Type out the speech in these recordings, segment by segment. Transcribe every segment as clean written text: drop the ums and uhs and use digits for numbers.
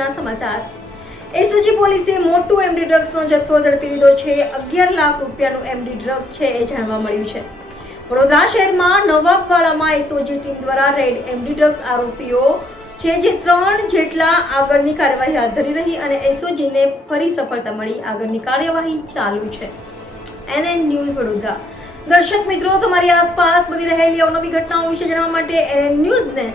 મહત્વના સમાચાર। એસઓજી પોલીસે મોટું એમડી ડ્રગ્સનો જથ્થો ઝડપી લીધો છે। 11 લાખ રૂપિયાનું એમડી ડ્રગ્સ છે એ જાણવા મળ્યું છે। વડોદરા શહેરમાં નવાબવાડામાં એસઓજી ટીમ દ્વારા રેડ એમડી ડ્રગ્સ આરોપીઓ છે જે 3 જેટલા આગળની કાર્યવાહી હાથ ધરી રહી અને એસઓજીને ફરી સફળતા મળી। આગળની કાર્યવાહી ચાલુ છે। NN news Vadodara. દર્શક મિત્રો, તમારી આસપાસ બની રહેલી અવનવી ઘટનાઓ વિશે જાણવા માટે NN ન્યૂઝને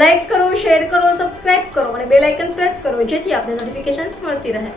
લાઈક કરો, શેર કરો, સબસ્ક્રાઇબ કરો અને બેલ આઇકન પ્રેસ કરો જેથી આપને નોટિફિકેશન્સ મળતી રહે।